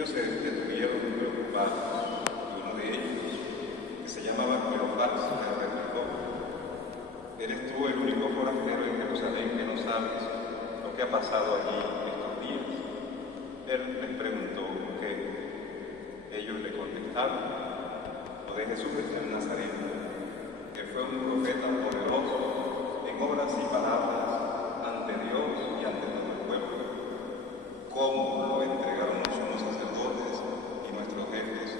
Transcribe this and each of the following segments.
Ellos se detuvieron preocupados y uno de ellos, que se llamaba Cleofás, le replicó: ¿eres tú el único forastero en Jerusalén que no sabes lo que ha pasado allí estos días? Él les preguntó qué. Ellos le contestaron: lo de Jesús el Nazareno, que fue un profeta poderoso en obras y palabras ante Dios y ante todo el pueblo. ¿Cómo lo entregaron los sumos sacerdotes y nuestros jefes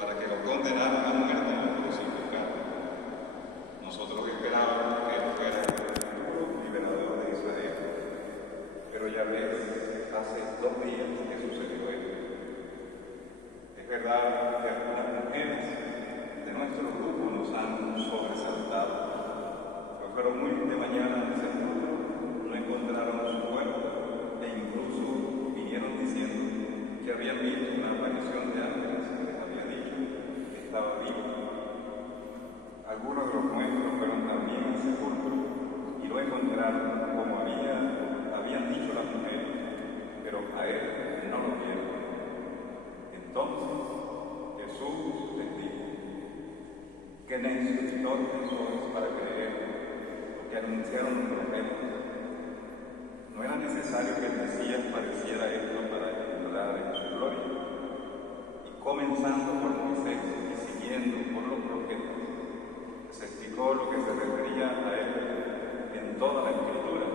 para que lo condenaran a muerte y lo crucificaran? Nosotros esperábamos que él fuera el futuro liberador de Israel. Pero ya ves, hace 2 días que sucedió esto. Es verdad que algunas mujeres de nuestro grupo nos han sobresaltado, pero fueron muy de mañana al sepulcro, no encontraron su cuerpo e incluso vinieron diciendo que habían visto una aparición de ángeles que les había dicho que estaba vivo. Algunos de los nuestros fueron también al sepulcro y lo encontraron como habían dicho las mujeres, pero a él no lo vieron. Entonces Jesús les dijo: qué necios y torpes sois para creer lo que anunciaron los profetas. ¿No era necesario que el Mesías padeciera esto para entrar en su gloria? Y comenzando por Moisés y siguiendo por los profetas, se explicó lo que se refería a él en toda la Escritura.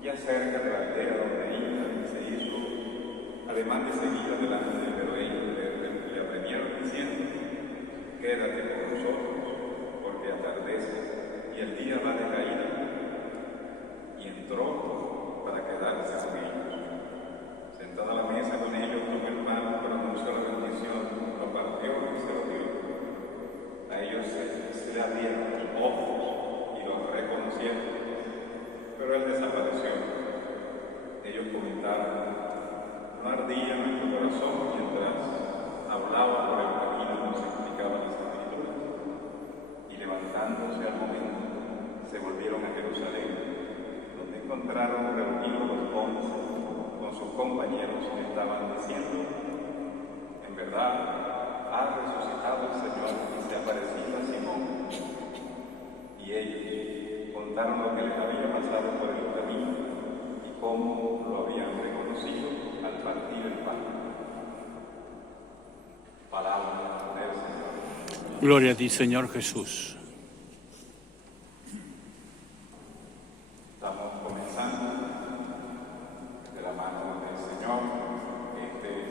Ya cerca de la aldea donde iba, se hizo, además de seguir adelante, pero ellos le apremiaron diciendo: quédate con nosotros, porque atardece y el día va de caída. Y entró para quedarse con ellos. Sentada a la mesa con ellos, tomó el pan, pronunció la bendición, lo partió y se lo dio. A ellos se le abrieron los ojos y los reconocieron, pero él desapareció. Ellos comentaron: no ardía nuestro corazón mientras hablaba por el camino y nos explicaba las Escrituras. Y levantándose al momento, se volvieron a Jerusalén, donde encontraron reunidos los 11 con sus compañeros que estaban diciendo: en verdad, ha resucitado el Señor y se ha aparecido a Simón. Y ellos contaron lo que les había pasado por el camino y cómo lo habían reconocido al partir el pan. Palabra del Señor. Gloria a ti, Señor Jesús.